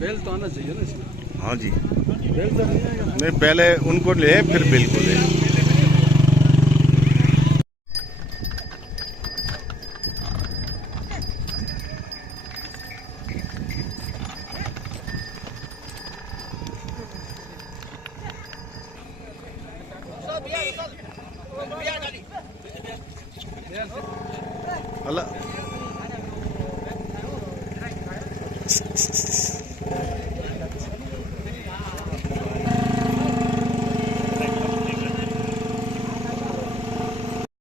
बेल तो आना चाहिए ना इसमें। हाँ जी, बेल तो नहीं आएगा। नहीं पहले उनको ले फिर बिल को ले। अल्लाह